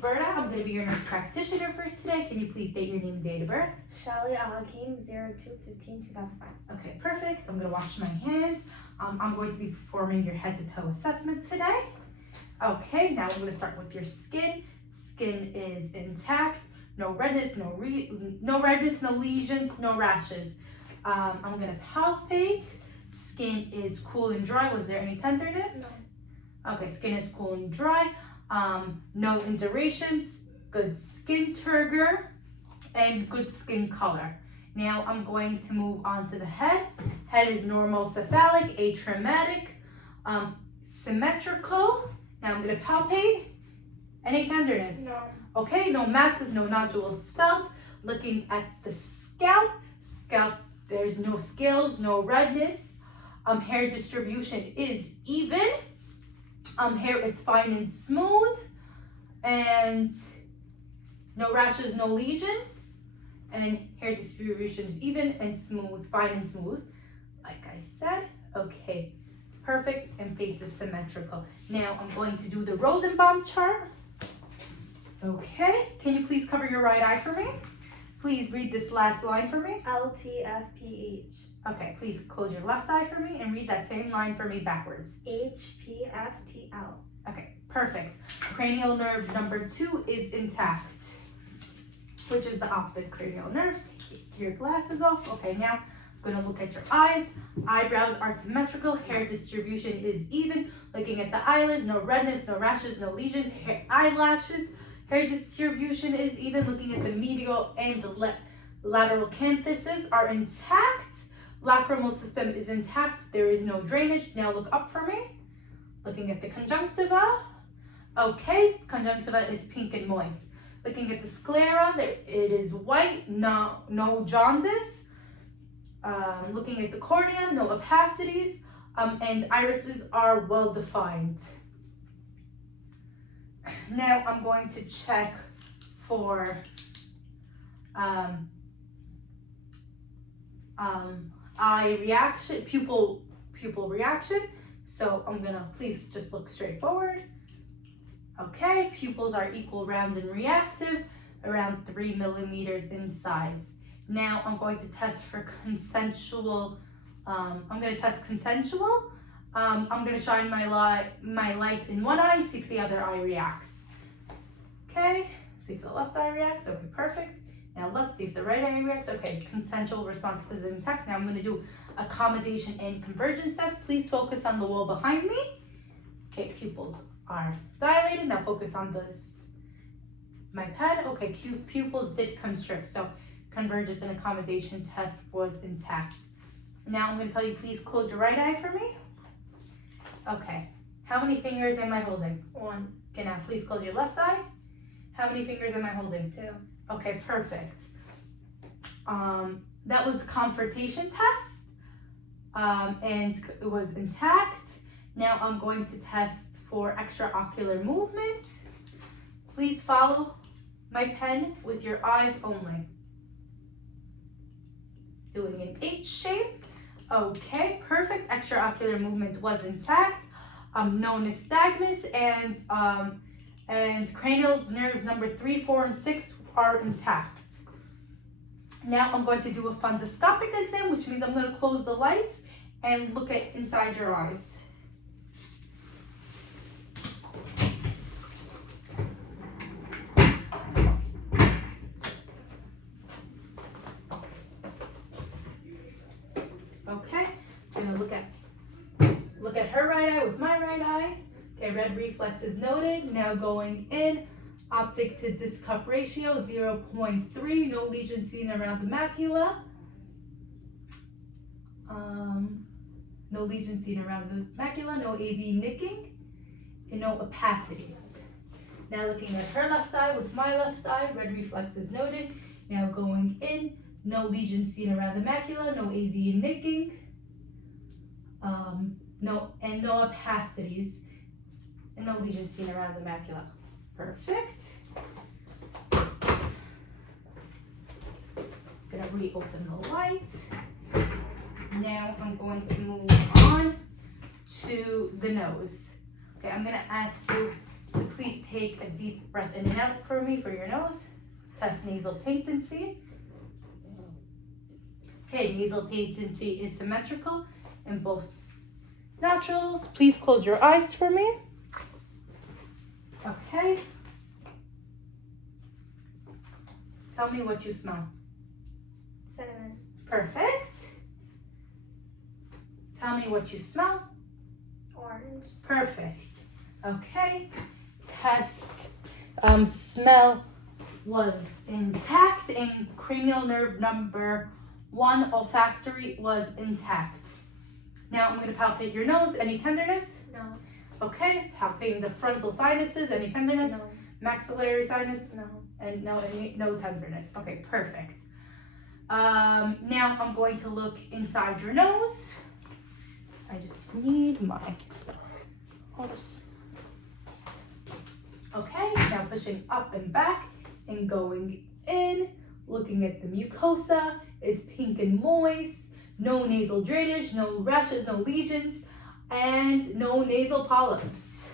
Berta. I'm going to be your nurse practitioner for today. Can you please state your name and date of birth? Shali Al-Hakim, 02/15/2005. Okay, perfect. I'm going to wash my hands. I'm going to be performing your head-to-toe assessment today. Okay, now we're going to start with your skin. Skin is intact. No redness, no redness, no lesions, no rashes. I'm going to palpate. Skin is cool and dry. Was there any tenderness? No. Okay, skin is cool and dry. No indurations, good skin turgor, and good skin color. Now I'm going to move on to the head. Head is normocephalic, atraumatic, symmetrical. Now I'm going to palpate. Any tenderness? No. Okay, no masses, no nodules felt. Looking at the scalp. Scalp, there's no scales, no redness. Hair distribution is even. Hair is fine and smooth. And no rashes, no lesions. And hair distribution is even and smooth, fine and smooth. Like I said, okay, perfect, and face is symmetrical. Now I'm going to do the Rosenbaum chart. Okay, can you please cover your right eye for me? Please read this last line for me. LTFPH. Okay, please close your left eye for me and read that same line for me backwards. HPFTL. Okay, perfect. Cranial nerve number 2 is intact, which is the optic cranial nerve. Take your glasses off. Okay, now I'm gonna look at your eyes. Eyebrows are symmetrical. Hair distribution is even. Looking at the eyelids, no redness, no rashes, no lesions. Eyelashes. Hair distribution is even. Looking at the medial and the lateral canthuses are intact. Lacrimal system is intact. There is no drainage. Now look up for me. Looking at the conjunctiva. Okay, conjunctiva is pink and moist. Looking at the sclera, it is white, no jaundice. Looking at the cornea, no opacities. And irises are well defined. Now I'm going to check for eye reaction, pupil reaction. So I'm gonna, please just look straight forward. Okay, pupils are equal, round, and reactive, around 3 millimeters in size. Now I'm going to test for consensual. I'm gonna test consensual. I'm gonna shine my light in one eye, see if the other eye reacts. Okay, see if the left eye reacts. Okay, perfect. Now left, see if the right eye reacts. Okay, consensual response is intact. Now I'm going to do accommodation and convergence test. Please focus on the wall behind me. Okay, pupils are dilated. Now focus on my pen. Okay, pupils did constrict. So convergence and accommodation test was intact. Now I'm going to tell you, please close your right eye for me. Okay, how many fingers am I holding? 1. Okay, now please close your left eye. How many fingers am I holding? 2. Okay, perfect. That was confrontation test, and it was intact. Now I'm going to test for extraocular movement. Please follow my pen with your eyes only. Doing an H shape. Okay, perfect. Extraocular movement was intact. No nystagmus, and cranial nerves number 3, 4, and 6 are intact. Now I'm going to do a fundoscopic exam, which means I'm going to close the lights and look at inside your eyes. Okay, I'm going to look at her right eye with my right eye. Okay, red reflex is noted. Now going in. Optic to disc cup ratio 0.3, no lesion seen around the macula. No lesion seen around the macula, no AV nicking, and no opacities. Now looking at her left eye with my left eye, red reflex is noted. Now going in, no lesion seen around the macula, no AV nicking, no opacities, and no lesion seen around the macula. Perfect. Gonna reopen the light. Now I'm going to move on to the nose. Okay, I'm gonna ask you Please take a deep breath in and out for me for your nose. Test nasal patency. Okay, nasal patency is symmetrical in both nostrils. Please close your eyes for me. Okay. Tell me what you smell. Cinnamon. Perfect. Tell me what you smell. Orange. Perfect. Okay. Test. Smell was intact and cranial nerve number 1 olfactory was intact. Now I'm going to palpate your nose. Any tenderness? No. Okay. Palpating the frontal sinuses. Any tenderness? No. Maxillary sinus? No. And no tenderness. Okay, perfect. Now I'm going to look inside your nose. I just need my horse. Okay, now pushing up and back and going in, looking at the mucosa, is pink and moist, no nasal drainage, no rashes, no lesions, and no nasal polyps.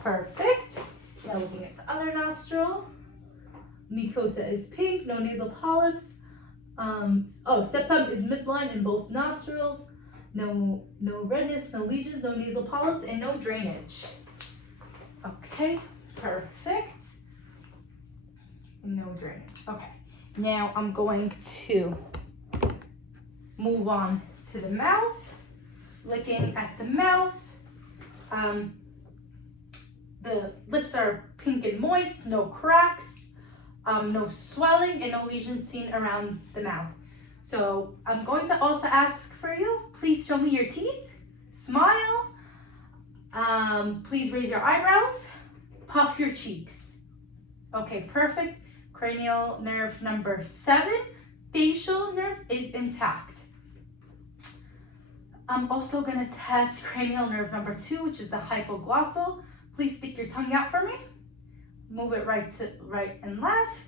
Perfect. Now looking at the other nostril, mucosa is pink, no nasal polyps. Septum is midline in both nostrils, no redness, no lesions, no nasal polyps, and no drainage. Okay, perfect. No drainage. Okay, now I'm going to move on to the mouth. Looking at the mouth, the lips are pink and moist, no cracks, no swelling, and no lesions seen around the mouth. So I'm going to also ask for you, please show me your teeth, smile, please raise your eyebrows, puff your cheeks. Okay, perfect. Cranial nerve number 7, facial nerve is intact. I'm also gonna test cranial nerve number 2, which is the hypoglossal. Please stick your tongue out for me. Move it right and left.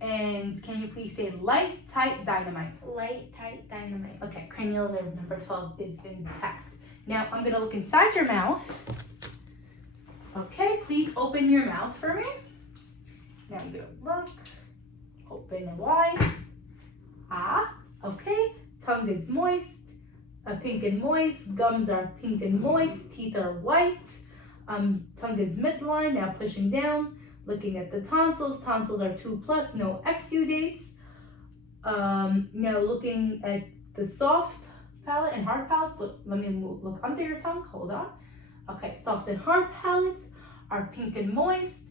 And can you please say light, tight, dynamite? Light, tight, dynamite. Okay, cranial nerve number 12 is intact. Now I'm gonna look inside your mouth. Okay, please open your mouth for me. Now I'm gonna look, open and wide. Okay, tongue is moist, pink and moist, gums are pink and moist, teeth are white, tongue is midline, now pushing down, looking at the tonsils are 2+, no exudates. Now looking at the soft palate and hard palates, let me look under your tongue, hold on. Okay, soft and hard palates are pink and moist,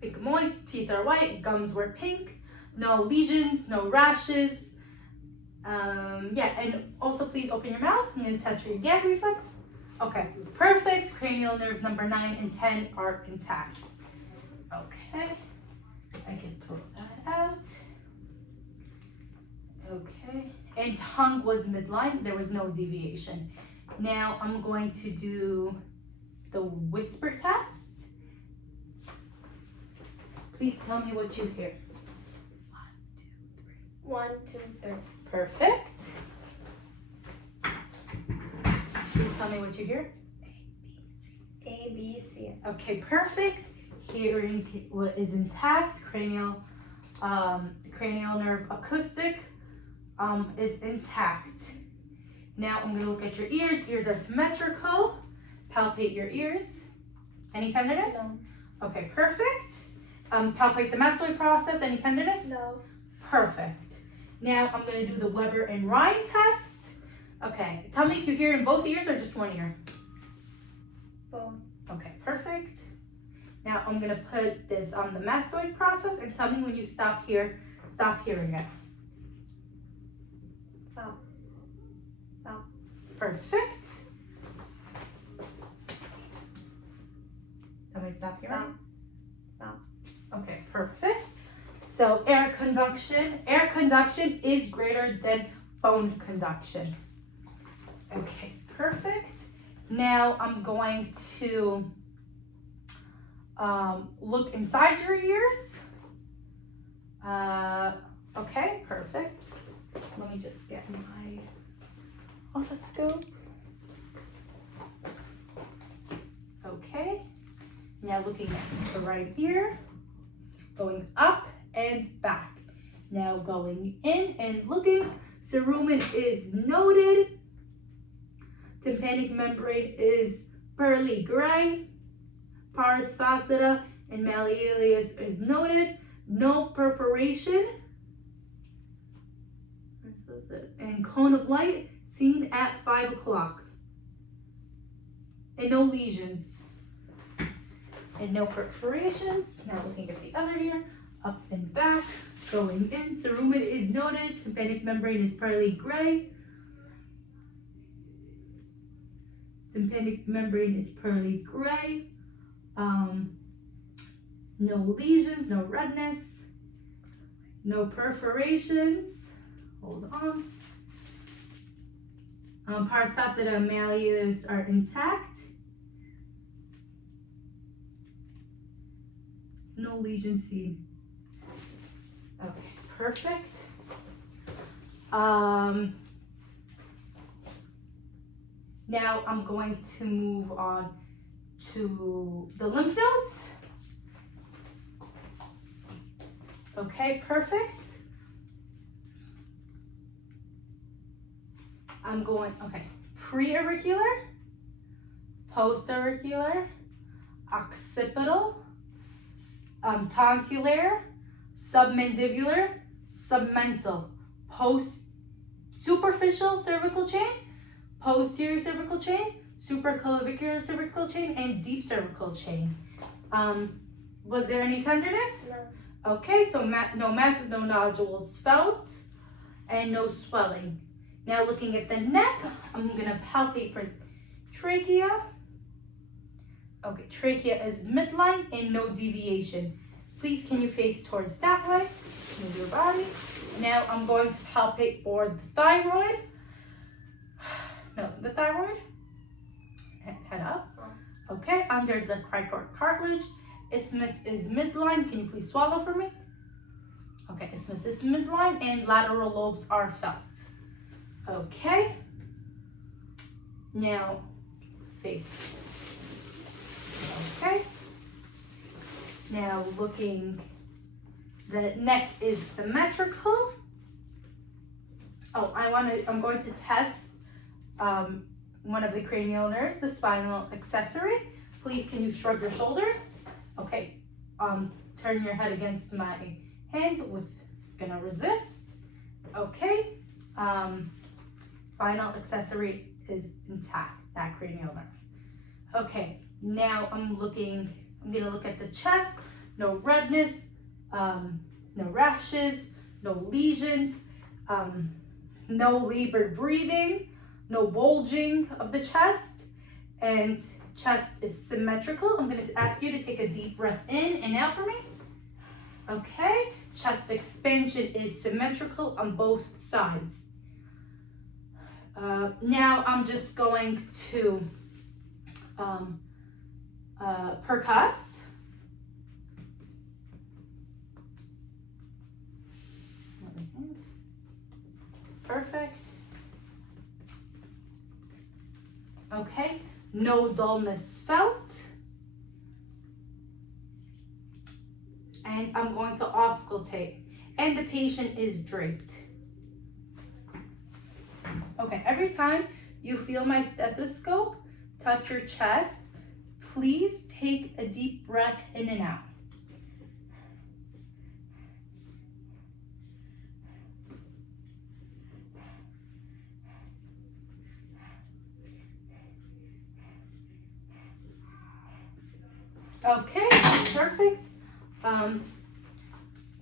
pink and moist, teeth are white, gums were pink, no lesions, no rashes. And also please open your mouth. I'm gonna test for your gag reflex. Okay, perfect. Cranial nerves number 9 and 10 are intact. Okay, I can pull that out. Okay, and tongue was midline, there was no deviation. Now I'm going to do the whisper test. Please tell me what you hear. 1, 2, 3. Perfect. Please tell me what you hear. A, B, C. Okay, perfect. Hearing is intact. Cranial nerve acoustic is intact. Now I'm gonna look at your ears. Ears are symmetrical. Palpate your ears. Any tenderness? No. Okay, perfect. Palpate the mastoid process. Any tenderness? No. Perfect. Now I'm gonna do the Weber and Rhine test. Okay, tell me if you hear in both ears or just one ear. Both. Okay, perfect. Now I'm gonna put this on the mastoid process and tell me when you stop hearing it. Stop. Stop. Perfect. Tell me to stop hearing. Stop. Okay, perfect. So air conduction is greater than bone conduction. Okay, perfect. Now I'm going to look inside your ears. Okay, perfect. Let me just get my otoscope. Now looking at the right ear, going up and back. Now going in and looking, cerumen is noted. Tympanic membrane is pearly gray. Pars faceta and malleolus is noted. No perforation. And cone of light seen at 5 o'clock. And no lesions. And no perforations. Now looking at the other ear, up and back, going in. Cerumen is noted. Tympanic membrane is pearly gray. Tympanic membrane is pearly gray. No lesions, no redness, no perforations. Hold on. Pars faceta and malleolus are intact. No lesions seen. Okay, perfect. Now I'm going to move on to the lymph nodes. Okay, perfect. I'm going, okay, pre-auricular, post-auricular, occipital, tonsillar, submandibular, submental, superficial cervical chain, posterior cervical chain, supraclavicular cervical chain, and deep cervical chain. Was there any tenderness? No. Okay, so no masses, no nodules felt, and no swelling. Now looking at the neck, I'm gonna palpate for trachea. Okay, trachea is midline and no deviation. Please can you face towards that way? Move your body. Now I'm going to palpate for the thyroid. No, the thyroid. Head up. Okay, under the cricoid cartilage. Isthmus is midline. Can you please swallow for me? Okay, isthmus is midline and lateral lobes are felt. Okay. Now, face. Okay. Now looking, the neck is symmetrical. Oh, I'm going to test one of the cranial nerves, the spinal accessory. Please, can you shrug your shoulders? Okay. Turn your head against my hand gonna resist. Okay. Spinal accessory is intact, that cranial nerve. Okay, now I'm gonna look at the chest. No redness, no rashes, no lesions, no labored breathing, no bulging of the chest, and chest is symmetrical. I'm going to ask you to take a deep breath in and out for me. Okay, chest expansion is symmetrical on both sides. Now I'm just going to percuss. Perfect. Okay, no dullness felt. And I'm going to auscultate. And the patient is draped. Okay, every time you feel my stethoscope touch your chest, please take a deep breath in and out. Okay, perfect.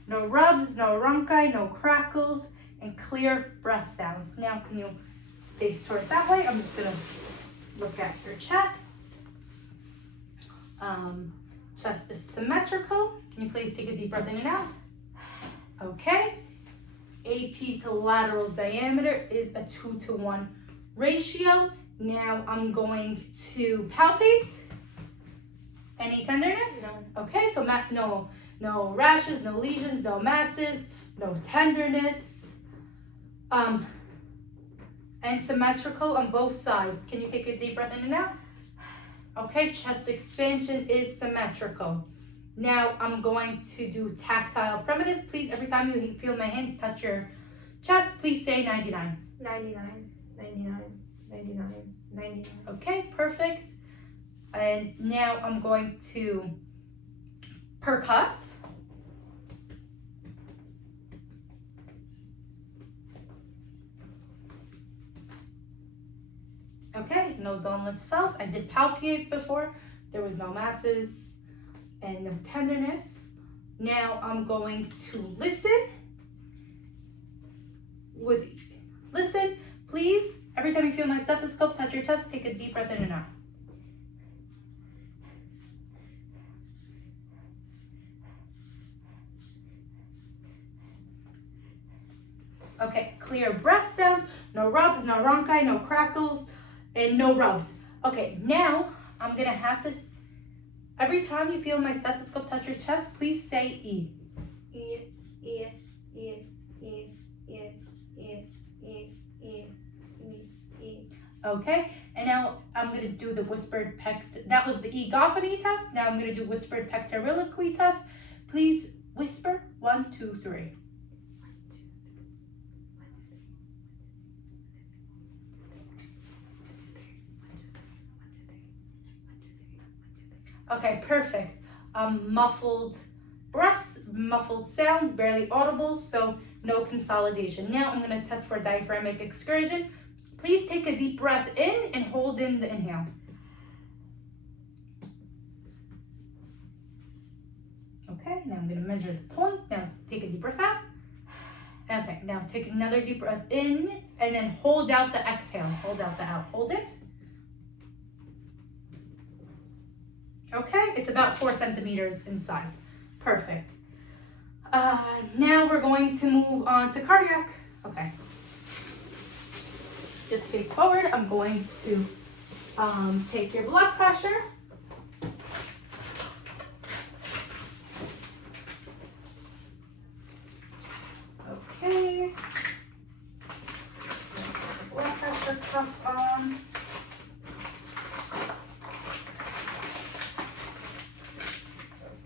No rubs, no rhonchi, no crackles, and clear breath sounds. Now can you face towards that way? I'm just gonna look at your chest. Chest is symmetrical. Can you please take a deep breath in and out? Okay. AP to lateral diameter is a 2-to-1 ratio. Now I'm going to palpate. Any tenderness? No. Okay, so no rashes, no lesions, no masses, no tenderness. And symmetrical on both sides. Can you take a deep breath in and out? Okay, chest expansion is symmetrical. Now I'm going to do tactile primitives. Please, every time you feel my hands touch your chest, please say 99. 99, 99, 99, 99. Okay, perfect. And now I'm going to percuss. Okay, no dullness felt. I did palpate before. There was no masses and no tenderness. Now I'm going to listen. Listen, please. Every time you feel my stethoscope touch your chest, take a deep breath in and out. Okay, clear breath sounds. No rubs, no rhonchi, no crackles, and no rubs. Okay, now I'm gonna have to, every time you feel my stethoscope touch your chest, please say E. E, E, E, E, E, E, E, E, E. Okay, and now I'm gonna do the whispered that was the egophony test. Now I'm gonna do whispered pectoriloquy test. Please whisper 1, 2, 3. Okay, perfect. Muffled breaths, muffled sounds, barely audible, so no consolidation. Now I'm gonna test for diaphragmatic excursion. Please take a deep breath in and hold in the inhale. Okay, now I'm gonna measure the point. Now take a deep breath out. Okay, now take another deep breath in and then hold out the exhale. Hold out the out. Hold it. Okay, it's about 4 centimeters in size. Perfect. Now we're going to move on to cardiac. Okay. Just face forward. I'm going to take your blood pressure. Okay. Blood pressure cuff on.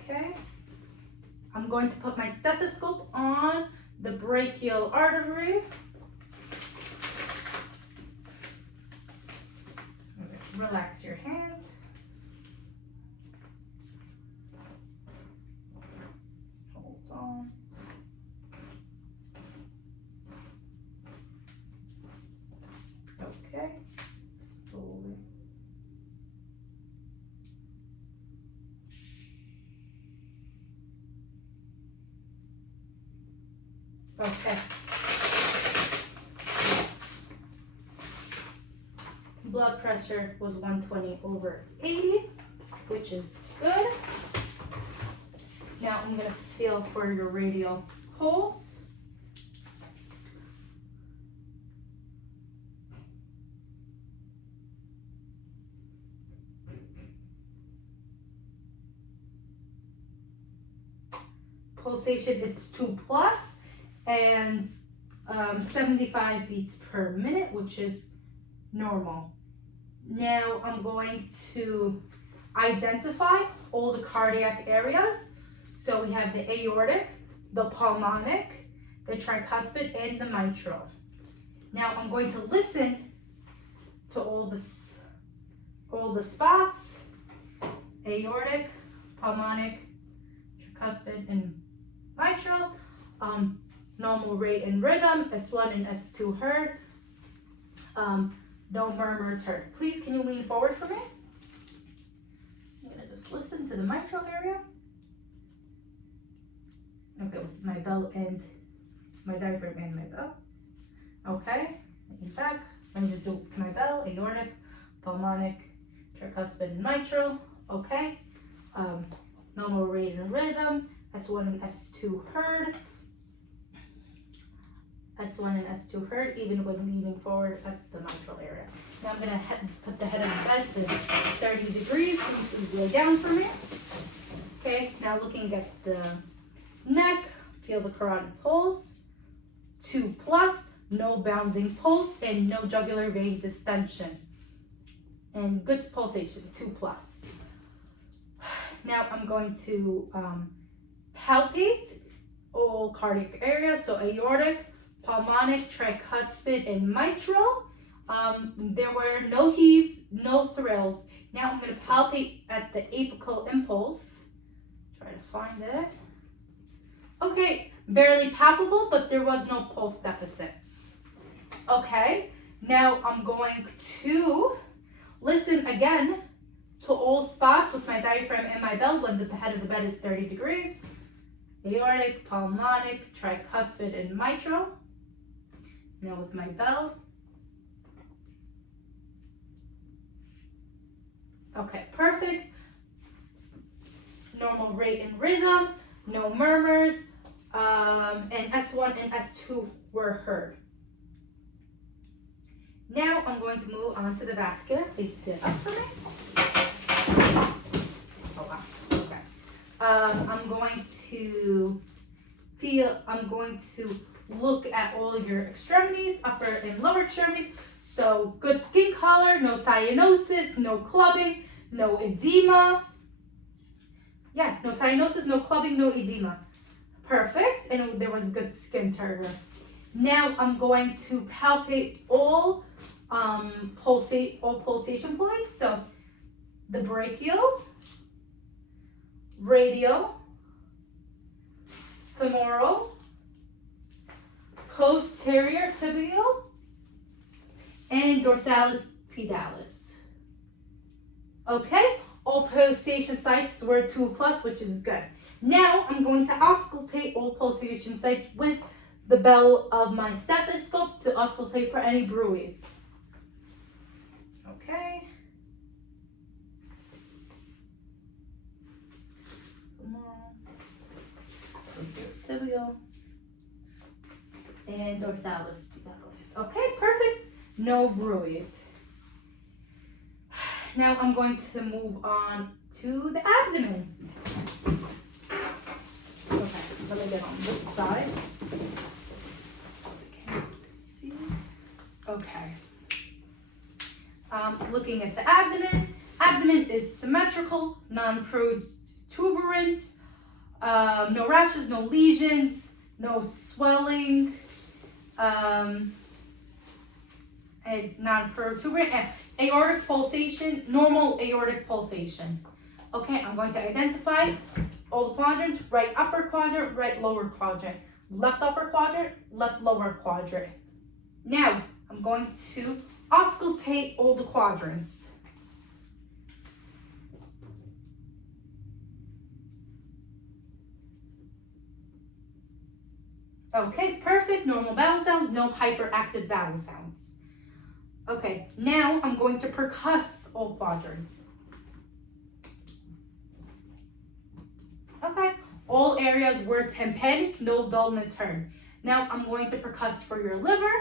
Okay. I'm going to put my stethoscope on the brachial artery. Relax your hand. Hold on. Okay. Slowly. Okay. Blood pressure was 120/80, which is good. Now I'm gonna feel for your radial pulse. Pulsation is 2+ and 75 beats per minute, which is normal. Now I'm going to identify all the cardiac areas. So we have the aortic, the pulmonic, the tricuspid, and the mitral. Now I'm going to listen to all the spots: aortic, pulmonic, tricuspid, and mitral. Normal rate and rhythm, S1 and S2 heard. No murmurs heard. Please, can you lean forward for me? I'm gonna just listen to the mitral area. Okay, with my bell and my diaphragm and my bell. Okay, lean back. Let me just do my bell, aortic, pulmonic, tricuspid, and mitral. Okay. Normal rate and rhythm, S1 and S2 heard. S1 and S2 heard, even when leaning forward at the mitral area. Now I'm gonna put the head of the bed to 30 degrees. Please lay down for me. Okay, now looking at the neck, feel the carotid pulse, 2+, no bounding pulse, and no jugular vein distension. and good pulsation, 2 plus. Now I'm going to palpate all cardiac areas, so aortic, pulmonic, tricuspid, and mitral. There were no heaves, no thrills. Now I'm going to palpate at the apical impulse. Try to find it. Okay, barely palpable, but there was no pulse deficit. Okay, now I'm going to listen again to all spots with my diaphragm and my bell when the head of the bed is 30 degrees. Aortic, pulmonic, tricuspid, and mitral. Now with my bell. Okay, perfect. Normal rate and rhythm, no murmurs, and S1 and S2 were heard. Now I'm going to move on to the vascular. Please sit up for me. Oh wow, okay. I'm going to look at all your extremities, upper and lower extremities. So good skin color, no cyanosis, no clubbing, no edema. Yeah, no cyanosis, no clubbing, no edema. Perfect, and there was good skin turgor. Now I'm going to palpate all pulsation points. So the brachial, radial, femoral, posterior tibial, and dorsalis pedalis. Okay, all pulsation sites were 2 plus, which is good. Now I'm going to auscultate all pulsation sites with the bell of my stethoscope to auscultate for any bruits. Okay. Tibial and dorsalis pedalis. Okay, perfect. No bruits. Now I'm going to move on to the abdomen. Okay, let me get on this side. Okay, see. Okay. Looking at the abdomen. Abdomen is symmetrical, non-protuberant, no rashes, no lesions, no swelling, and non-protuberant, and aortic pulsation, normal aortic pulsation. Okay, I'm going to identify all the quadrants: right upper quadrant, right lower quadrant, left upper quadrant, left lower quadrant. Now, I'm going to auscultate all the quadrants. Okay, perfect. Normal vowel sounds, no hyperactive vowel sounds. Okay, now I'm going to percuss all quadrants. Okay, all areas were tympanic, no dullness heard. Now I'm going to percuss for your liver.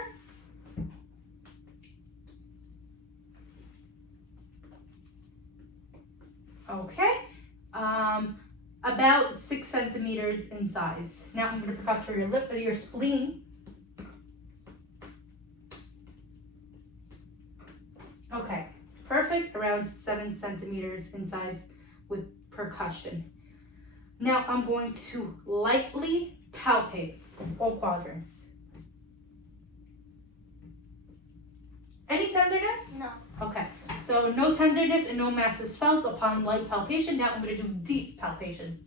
Okay, about 6 centimeters in size. Now I'm going to percuss for your spleen. Okay, perfect, around 7 centimeters in size with percussion. Now I'm going to lightly palpate all quadrants. Any tenderness? No. Okay, so no tenderness and no mass is felt upon light palpation. Now I'm going to do deep palpation.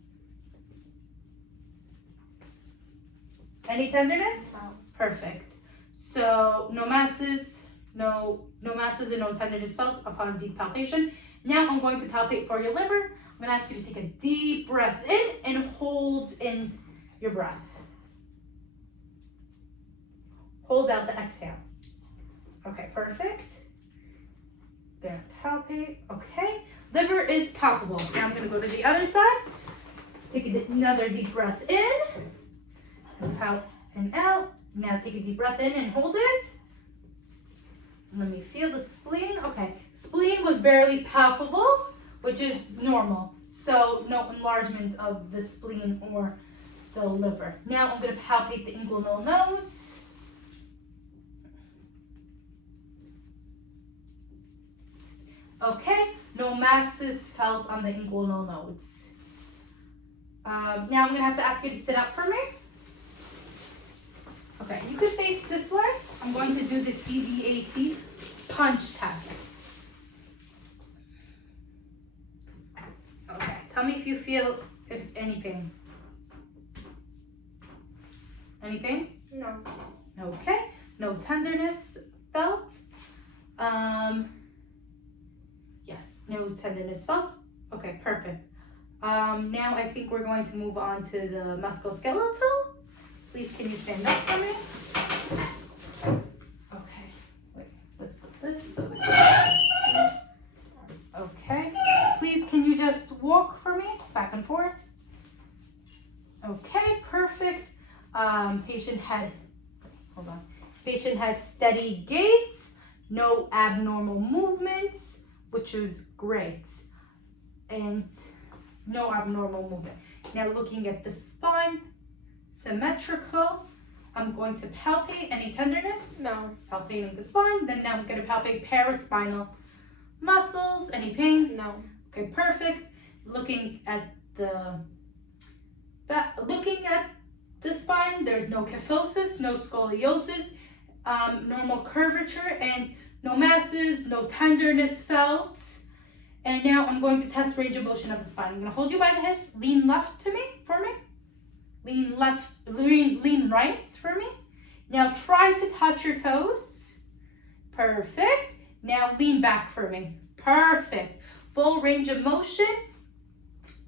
Any tenderness? No. Perfect. So no masses, no masses and no tenderness felt upon deep palpation. Now I'm going to palpate for your liver. I'm going to ask you to take a deep breath in and hold in your breath. Hold out the exhale. Okay, perfect. There, palpate. Okay, liver is palpable. Now I'm going to go to the other side. Take another deep breath in. And out and out. Now take a deep breath in and hold it. Let me feel the spleen. Okay, spleen was barely palpable, which is normal. So no enlargement of the spleen or the liver. Now I'm going to palpate the inguinal nodes. Okay, no masses felt on the inguinal nodes. Now I'm gonna have to ask you to sit up for me. Okay, you could face this way. I'm going to do the CBAT punch test. Okay, tell me if you feel any pain. Any pain? No. Okay, no tenderness felt. Yes, no tenderness felt. Okay, perfect. Now I think we're going to move on to the musculoskeletal. Please, can you stand up for me? Okay, wait, let's put this so we can see. Okay, please, can you just walk for me, back and forth? Okay, perfect. Patient had steady gait, no abnormal movements, which is great, and no abnormal movement. Now looking at the spine, symmetrical. I'm going to palpate any tenderness. No. Palpating the spine. Then now I'm going to palpate paraspinal muscles. Any pain? No. Okay, perfect. Looking at the spine, there's no kyphosis, no scoliosis, normal curvature, and no masses, no tenderness felt. And now I'm going to test range of motion of the spine. I'm going to hold you by the hips, lean left to me, for me. Lean right for me. Now try to touch your toes. Perfect. Now lean back for me. Perfect. Full range of motion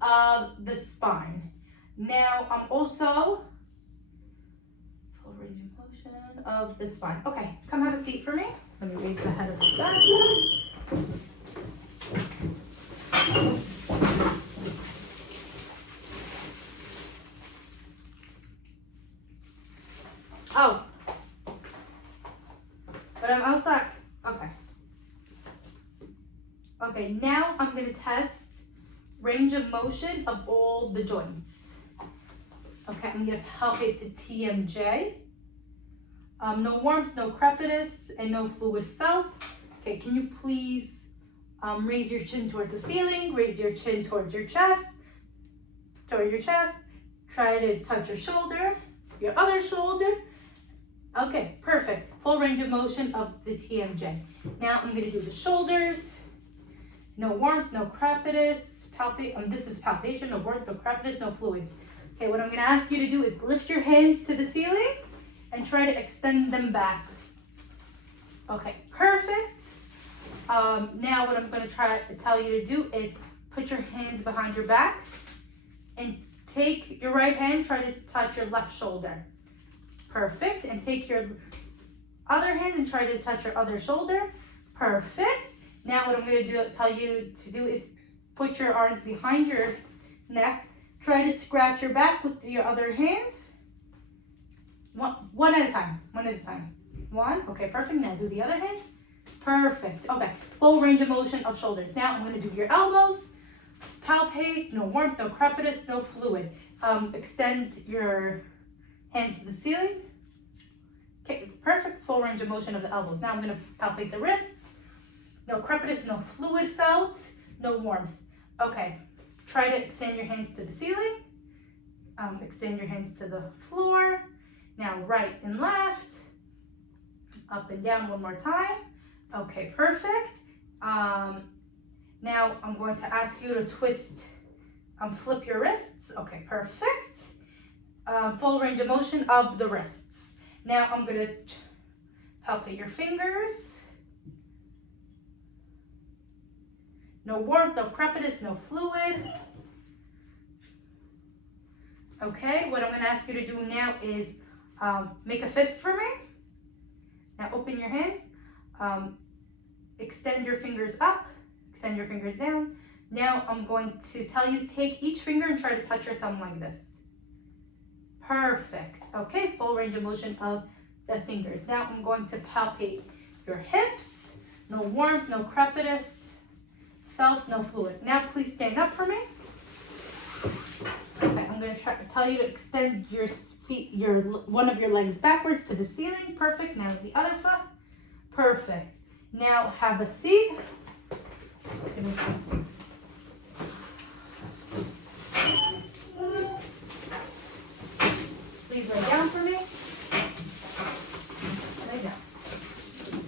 of the spine. Now I'm also full range of motion of the spine. Okay, come have a seat for me. Let me raise the head of the back. Oh, but I'm outside. Okay. Okay, now I'm gonna test range of motion of all the joints. Okay, I'm gonna palpate the TMJ. No warmth, no crepitus, and no fluid felt. Okay, can you please raise your chin towards the ceiling, raise your chin towards your chest, try to touch your shoulder, your other shoulder. Okay, perfect. Full range of motion of the TMJ. Now I'm gonna do the shoulders. No warmth, no crepitus. This is palpation, no warmth, no crepitus, no fluids. Okay, what I'm gonna ask you to do is lift your hands to the ceiling and try to extend them back. Okay, perfect. Now what I'm gonna try to tell you to do is put your hands behind your back and take your right hand, try to touch your left shoulder. Perfect. And take your other hand and try to touch your other shoulder. Perfect. Now what I'm going to tell you to do is put your arms behind your neck. Try to scratch your back with your other hand. One at a time. One at a time. One. Okay, perfect. Now do the other hand. Perfect. Okay. Full range of motion of shoulders. Now I'm going to do your elbows. Palpate. No warmth, no crepitus, no fluid. Extend your hands to the ceiling. Okay, perfect. Full range of motion of the elbows. Now I'm going to palpate the wrists. No crepitus, no fluid felt, no warmth. Okay, try to extend your hands to the ceiling. Extend your hands to the floor. Now right and left. Up and down one more time. Okay, perfect. Now I'm going to ask you to twist, flip your wrists. Okay, perfect. Full range of motion of the wrists. Now I'm going to palpate your fingers. No warmth, no crepitus, no fluid. Okay, what I'm going to ask you to do now is make a fist for me. Now open your hands. Extend your fingers up. Extend your fingers down. Now I'm going to tell you, take each finger and try to touch your thumb like this. Perfect. Okay, full range of motion of the fingers. Now I'm going to palpate your hips. No warmth, no crepitus, felt, no fluid. Now please stand up for me. Okay, I'm going to tell you to extend your feet, one of your legs backwards to the ceiling. Perfect. Now the other foot. Perfect. Now have a seat. Please lay down for me. Lay down.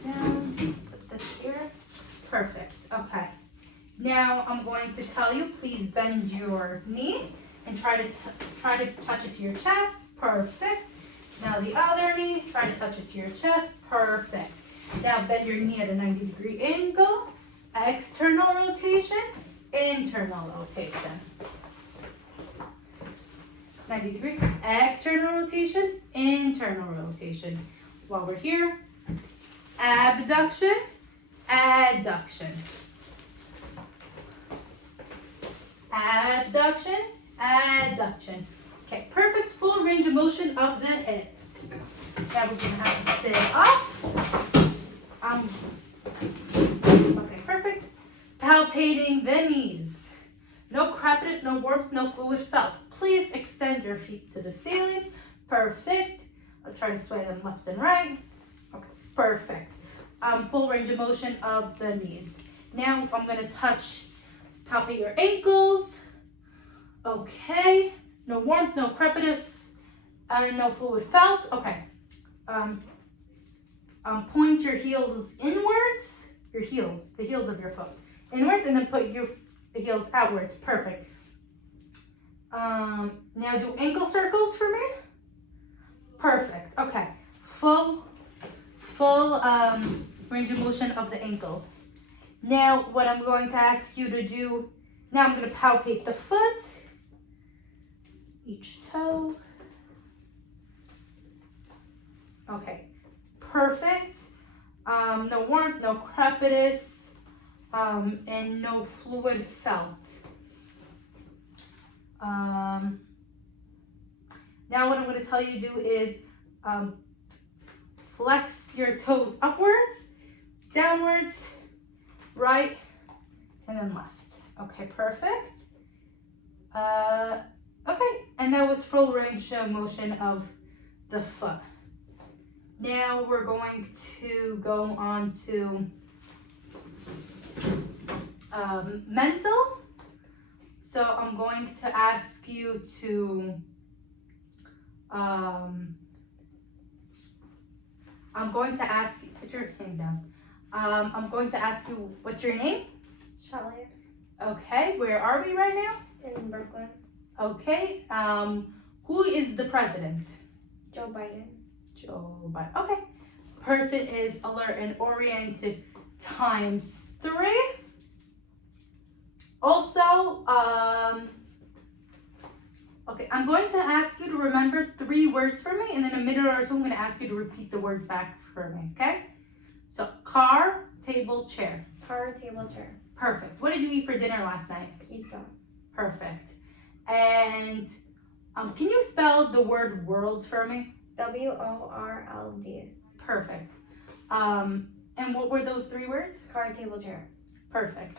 Down. Put this here. Perfect. Okay. Now I'm going to tell you, please bend your knee and try to touch it to your chest. Perfect. Now the other knee, try to touch it to your chest. Perfect. Now bend your knee at a 90-degree angle. External rotation, internal rotation. 90 degree, external rotation, internal rotation. While we're here, abduction, adduction. Abduction, adduction. Okay, perfect full range of motion of the hips. Now we're gonna have to sit up. Okay, perfect. Palpating the knees. No crepitus, no warmth, no fluid felt. Please extend your feet to the ceiling. Perfect. I'll try to sway them left and right. Okay, perfect. Full range of motion of the knees. Now I'm gonna palpate your ankles. Okay. No warmth, no crepitus, no fluid felt. Okay. Point your heels inwards. The heels of your foot inwards, and then put the heels outwards. Perfect. Now do ankle circles for me. Perfect. Okay. Full range of motion of the ankles. Now what I'm going to ask you to do, now I'm going to palpate the foot, each toe. Okay. Perfect. No warmth, no crepitus, and no fluid felt. Now what I'm going to tell you to do is flex your toes upwards, downwards, right, and then left. Okay, perfect. Okay, and that was full range of motion of the foot. Now we're going to go on to mental. So I'm going to ask you to, put your hands down. I'm going to ask you, what's your name? Charlotte. Okay, where are we right now? In Brooklyn. Okay, who is the president? Joe Biden. Joe Biden. Okay. Person is alert and oriented times 3. Also, okay, I'm going to ask you to remember 3 words for me, and then a minute or two, I'm going to ask you to repeat the words back for me, okay? So, car, table, chair. Car, table, chair. Perfect. What did you eat for dinner last night? Pizza. Perfect. And can you spell the word world for me? WORLD. Perfect. And what were those 3 words? Car, table, chair. Perfect.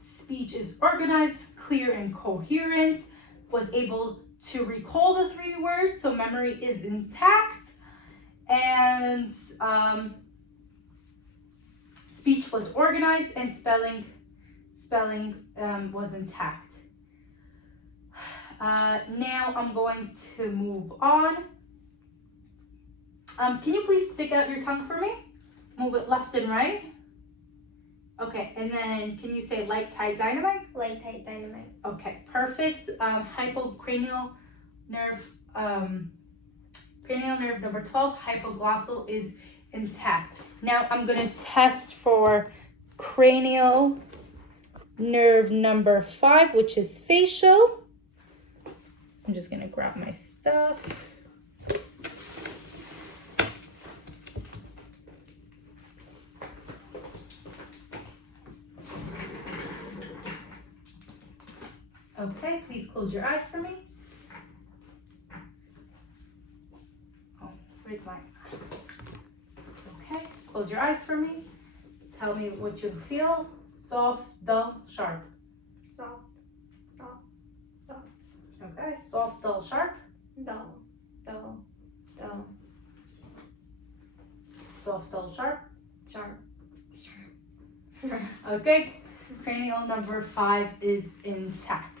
Speech is organized, clear, and coherent. Was able to recall the 3 words, so memory is intact. And speech was organized, and spelling was intact. Now I'm going to move on. Can you please stick out your tongue for me? Move it left and right. Okay, and then can you say light, tight, dynamite? Light, tight, dynamite. Okay, perfect. Hypocranial nerve, cranial nerve number 12, hypoglossal is intact. Now I'm gonna test for cranial nerve number 5, which is facial. I'm just gonna grab my stuff. Okay, please close your eyes for me. Oh, where's mine? Okay, close your eyes for me. Tell me what you feel. Soft, dull, sharp. Soft, soft, soft. Okay, soft, dull, sharp. Dull, dull, dull. Soft, dull, sharp. Sharp, sharp. Okay, cranial number 5 is intact.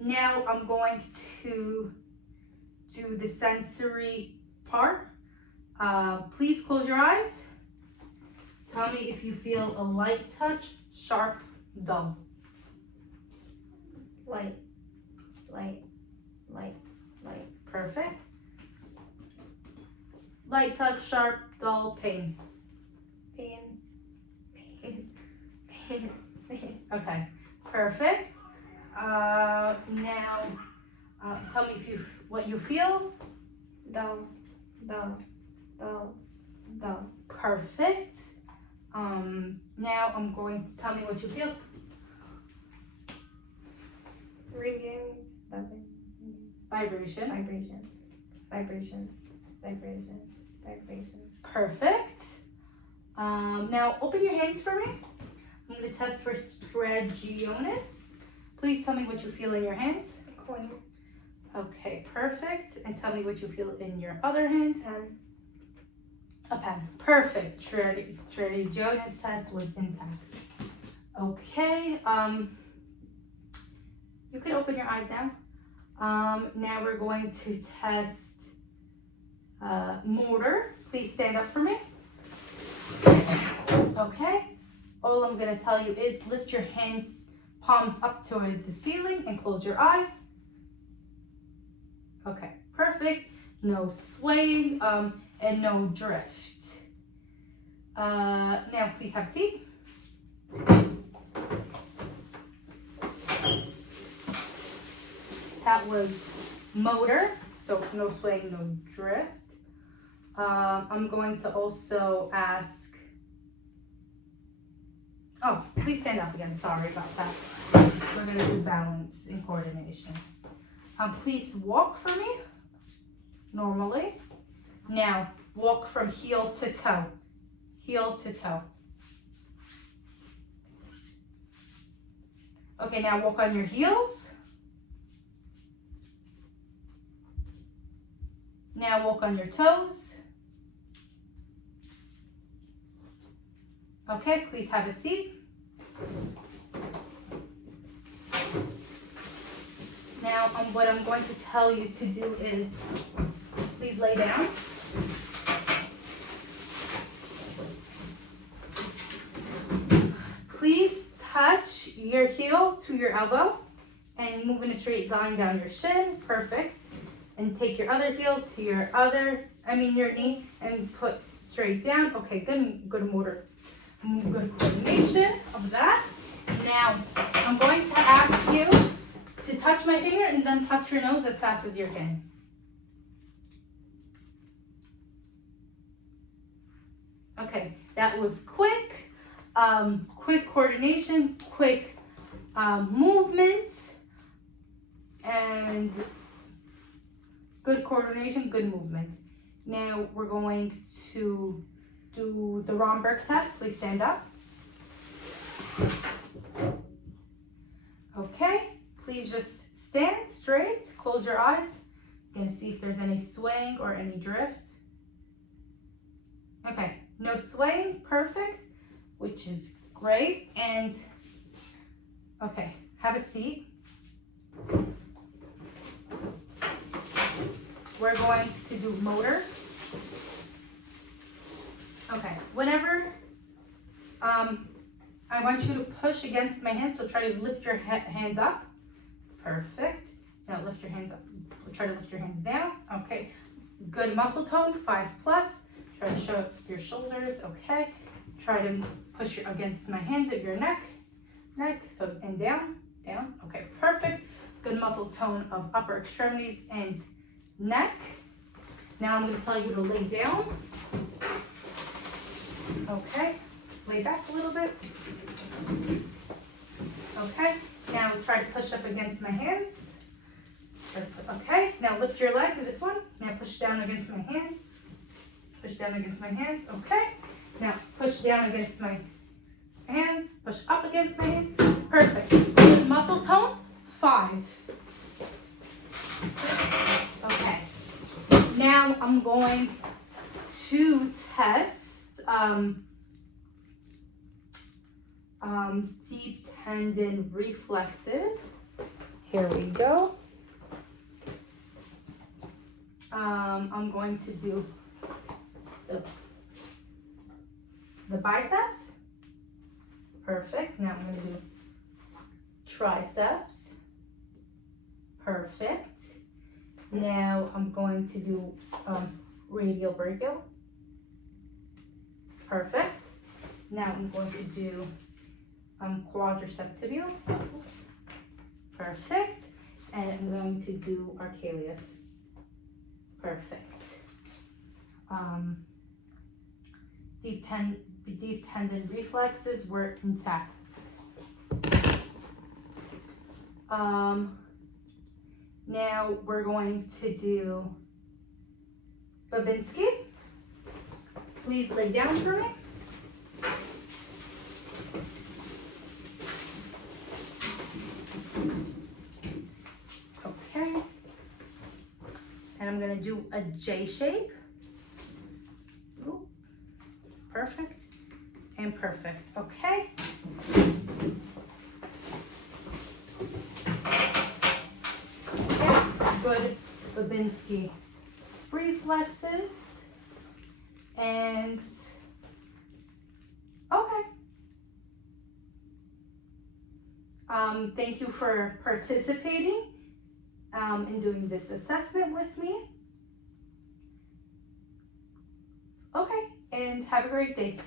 Now I'm going to do the sensory part. Please close your eyes. Tell me if you feel a light touch, sharp, dull. Light, light, light, light. Perfect. Light touch, sharp, dull, pain. Pain, pain, pain, pain. Okay, perfect. Now, tell me what you feel. Dull, dull, dull, dull. Perfect. Now I'm going to tell me what you feel. Ringing, buzzing, Vibration. vibration, vibration, vibration, vibration. Perfect. Now open your hands for me. I'm going to test for stretchionis. Please tell me what you feel in your hands. Coin, Okay, perfect. And tell me what you feel in your other hand. pen. A pen. Perfect. Stretchionis test was intact. Okay. You can open your eyes now. Now we're going to test motor. Please stand up for me. Okay. All I'm going to tell you is lift your hands, palms up toward the ceiling and close your eyes. Okay, perfect. No swaying and no drift. Now please have a seat. That was motor, so no swaying, no drift. I'm going to also ask, oh, please stand up again, sorry about that. We're gonna do balance and coordination. Please walk for me, normally. Now, walk from heel to toe, heel to toe. Okay, now walk on your heels. Now walk on your toes. Okay, please have a seat. Now, what I'm going to tell you to do is, please lay down. Please touch your heel to your elbow and move in a straight line down your shin. Perfect. And take your other heel to your your knee and put straight down. Okay, good motor. Good coordination of that. Now, I'm going to ask you to touch my finger and then touch your nose as fast as you can. Okay, that was quick. Quick coordination, quick movement, and good coordination, good movement. Now we're going to do the Romberg test. Please stand up. Okay, please just stand straight, close your eyes. Gonna see if there's any swaying or any drift. Okay, no swaying, perfect, which is great. And okay, have a seat. We're going to do motor. Okay, whenever I want you to push against my hand, so try to lift your hands up. Perfect. Now lift your hands up. Try to lift your hands down. Okay, good muscle tone, 5+. Try to show your shoulders. Okay, try to push against my hands at your neck, so and down. Okay, perfect. Good muscle tone of upper extremities and neck. Now I'm going to tell you to lay down. Okay, lay back a little bit. Okay, now try to push up against my hands. Okay, now lift your leg to this one. Now push down against my hands. Push down against my hands. Okay, now push down against my hands. Push up against my hands. Perfect. Good muscle tone, 5. Okay, now I'm going to test Deep tendon reflexes. Here we go. I'm going to do the biceps. Perfect. Now I'm going to do triceps. Perfect. Now I'm going to do radial brachial. Perfect. Now I'm going to do quadricep tibial. Oops. Perfect. And I'm going to do Achilles. Perfect. Deep tendon reflexes were intact. Now we're going to do Babinski. Please lay down for me. Okay. And I'm gonna do a J shape. Ooh. Perfect and perfect. Okay. Good Babinski reflexes. And okay. Thank you for participating in doing this assessment with me. Okay, and have a great day.